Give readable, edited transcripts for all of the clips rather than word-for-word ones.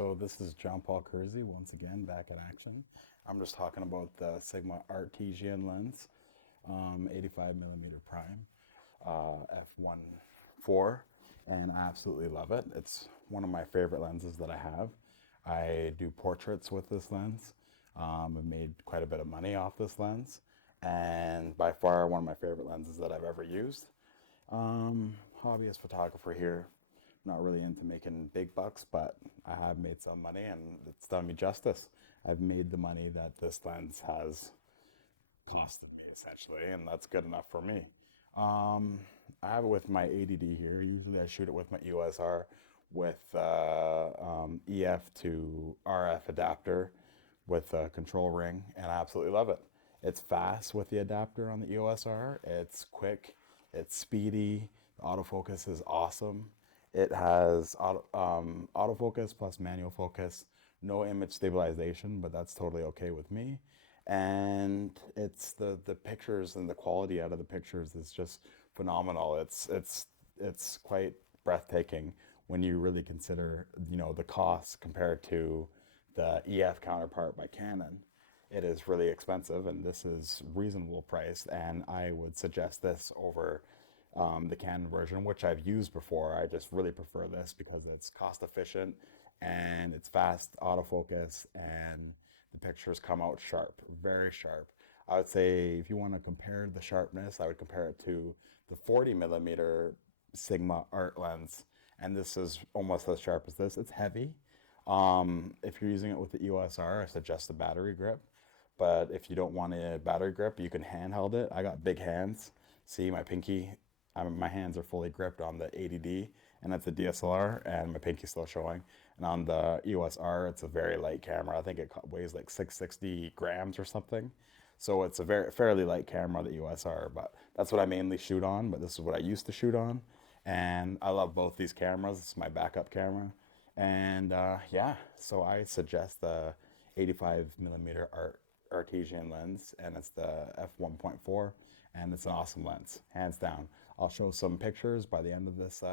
So this is John Paul Kersey once again back in action. I'm just talking about the Sigma Artesian lens, 85 millimeter prime, f1.4, and I absolutely love it. It's one of my favorite lenses that I have. I do portraits with this lens. I've made quite a bit of money off this lens, and by far one of my favorite lenses that I've ever used. Hobbyist photographer here. Not really into making big bucks, but I have made some money and it's done me justice. I've made the money that this lens has costed me essentially, and that's good enough for me. I have it with my ADD here. Usually I shoot it with my EOS R with EF to RF adapter with a control ring, and I absolutely love it. It's fast with the adapter on the EOS R. It's quick, it's speedy, the autofocus is awesome. It has autofocus plus manual focus, no image stabilization, but that's totally okay with me. And it's the pictures and the quality out of the pictures is just phenomenal. It's quite breathtaking when you really consider, the cost compared to the EF counterpart by Canon. It is really expensive, and this is reasonable priced. And I would suggest this over the Canon version, which I've used before. I just really prefer this because it's cost efficient and it's fast autofocus, and the pictures come out sharp, very sharp. I would say if you want to compare the sharpness, I would compare it to the 40 millimeter Sigma art lens, and this is almost as sharp as this. It's heavy. If you're using it with the EOS R, I suggest the battery grip. But if you don't want a battery grip, you can handheld it. I got big hands. See my pinky? My hands are fully gripped on the ADD, and that's a DSLR, and my pinky's still showing. And on the EOS R, it's a very light camera. I think it weighs like 660 grams or something. So it's a very fairly light camera, the EOS R, but that's what I mainly shoot on. But this is what I used to shoot on, and I love both these cameras. It's my backup camera, and yeah, so I suggest the 85 millimeter Artesian lens, and it's the f1.4, and it's an awesome lens, hands down. I'll show some pictures by the end of this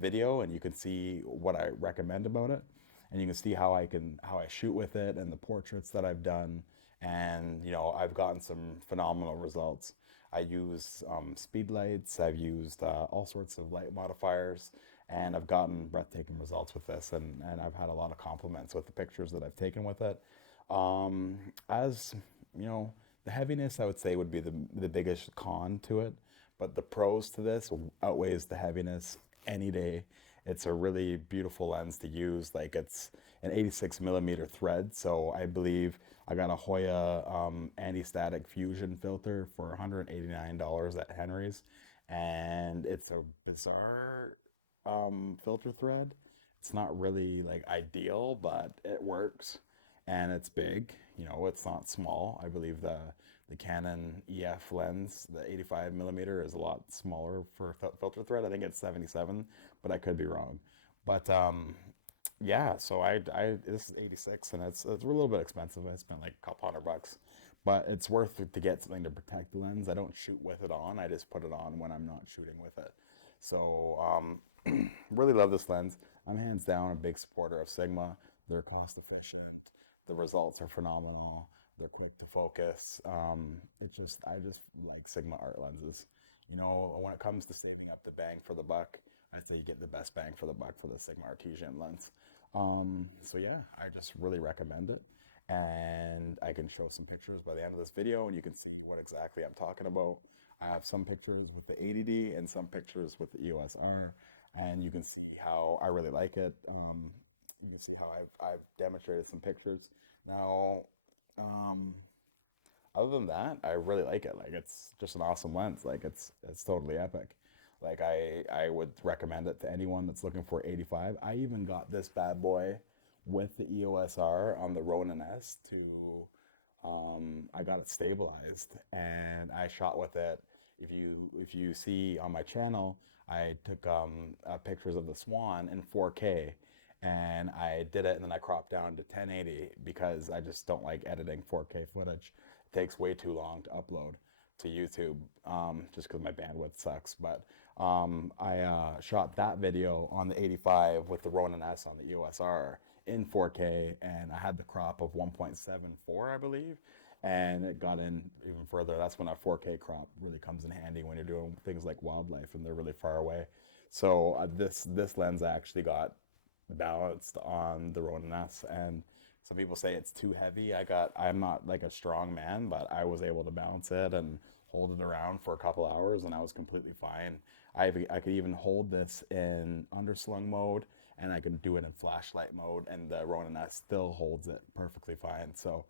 video, and you can see what I recommend about it, and you can see how I shoot with it and the portraits that I've done, and I've gotten some phenomenal results. I use speed lights, I've used all sorts of light modifiers, and I've gotten breathtaking results with this, and I've had a lot of compliments with the pictures that I've taken with it. As the heaviness I would say would be the biggest con to it, but the pros to this outweighs the heaviness any day. It's a really beautiful lens to use. Like, it's an 86 millimeter thread, so I believe I got a Hoya anti-static fusion filter for $189 at Henry's, and it's a bizarre filter thread. It's not really like ideal, but it works, and it's big. It's not small. I believe the Canon EF lens, the 85 millimeter, is a lot smaller for filter thread. I think it's 77, but I could be wrong. But yeah, so I this is 86, and it's a little bit expensive. I spent like a couple $100, but it's worth it to get something to protect the lens. I don't shoot with it on. I just put it on when I'm not shooting with it. So really love this lens. I'm hands down a big supporter of Sigma. They're cost efficient. The results are phenomenal. They're quick to focus. I just like Sigma art lenses. When it comes to saving up the bang for the buck, I say you get the best bang for the buck for the Sigma Artesian lens. So yeah, I just really recommend it. And I can show some pictures by the end of this video, and you can see what exactly I'm talking about. I have some pictures with the ADD and some pictures with the EOS R, and you can see how I really like it. You can see how I've demonstrated some pictures. Now, um, other than that, I really like it. Like, it's just an awesome lens. Like, it's totally epic. Like, I would recommend it to anyone that's looking for 85. I even got this bad boy with the EOS R on the Ronin S to I got it stabilized, and I shot with it. If you see on my channel, I took pictures of the swan in 4K, and I did it, and then I cropped down to 1080 because I just don't like editing 4K footage. It takes way too long to upload to YouTube, just because my bandwidth sucks. But I shot that video on the 85 with the Ronin S on the EOS R in 4K, and I had the crop of 1.74, I believe, and it got in even further. That's when a 4K crop really comes in handy when you're doing things like wildlife and they're really far away. So this lens I actually got balanced on the Ronin S, and some people say it's too heavy. I'm not like a strong man, but I was able to balance it and hold it around for a couple hours, and I was completely fine. I could even hold this in underslung mode, and I can do it in flashlight mode, and the Ronin S still holds it perfectly fine. So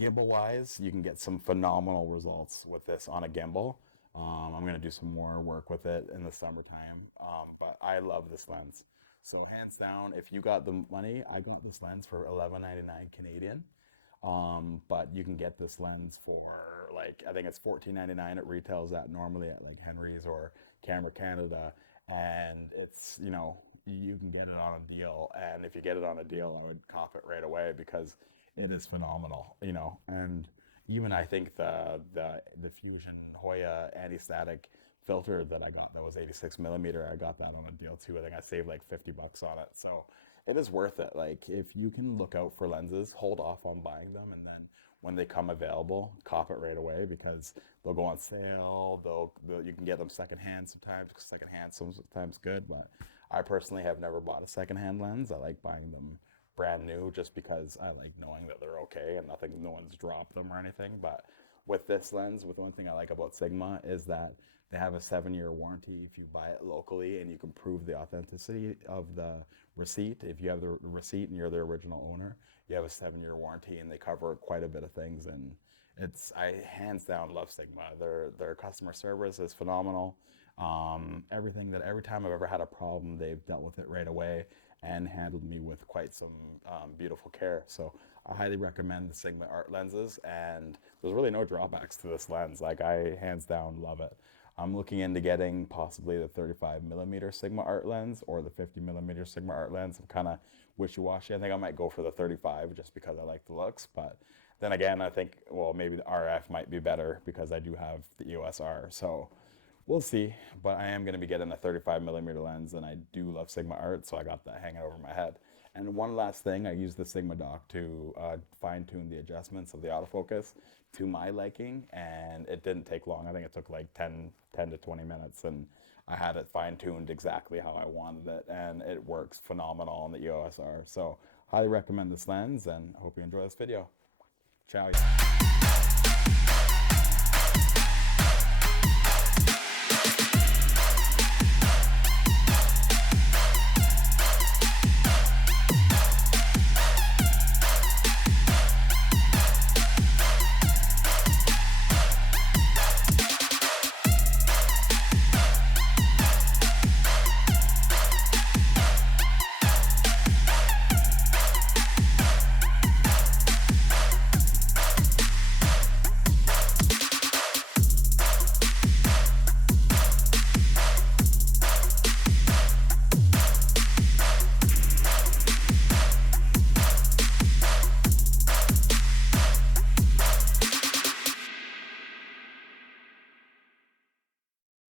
gimbal wise, you can get some phenomenal results with this on a gimbal. I'm going to do some more work with it in the summertime, but I love this lens. So hands down, if you got the money, I got this lens for 11.99 Canadian. But you can get this lens for like I think it's 14.99. It retails at normally at like Henry's or Camera Canada, and it's you can get it on a deal. And if you get it on a deal, I would cop it right away because it is phenomenal. And even I think the Fusion Hoya anti-static filter that I got that was 86 millimeter, I got that on a deal too. I think I saved like 50 bucks on it. So it is worth it. Like if you can look out for lenses, hold off on buying them, and then when they come available, cop it right away because they'll go on sale. You can get them secondhand sometimes because secondhand sometimes good. But I personally have never bought a secondhand lens. I like buying them brand new just because I like knowing that they're okay and no one's dropped them or anything. But with this lens, with one thing I like about Sigma is that they have a 7-year warranty if you buy it locally, and you can prove the authenticity of the receipt. If you have the receipt and you're the original owner, you have a 7-year warranty, and they cover quite a bit of things. And I hands down love Sigma. Their customer service is phenomenal. Every time I've ever had a problem, they've dealt with it right away and handled me with quite some beautiful care. So I highly recommend the Sigma Art lenses, and there's really no drawbacks to this lens. Like I hands down love it. I'm looking into getting possibly the 35 millimeter Sigma Art lens or the 50 millimeter Sigma Art lens. I'm kind of wishy-washy. I think I might go for the 35 just because I like the looks, but then again, I think, well, maybe the RF might be better because I do have the EOS R. So we'll see, but I am going to be getting a 35 millimeter lens, and I do love Sigma Art, so I got that hanging over my head. And one last thing, I used the Sigma Dock to fine tune the adjustments of the autofocus to my liking, and it didn't take long. I think it took like 10 to 20 minutes, and I had it fine tuned exactly how I wanted it, and it works phenomenal on the EOS R. So highly recommend this lens, and I hope you enjoy this video. Ciao.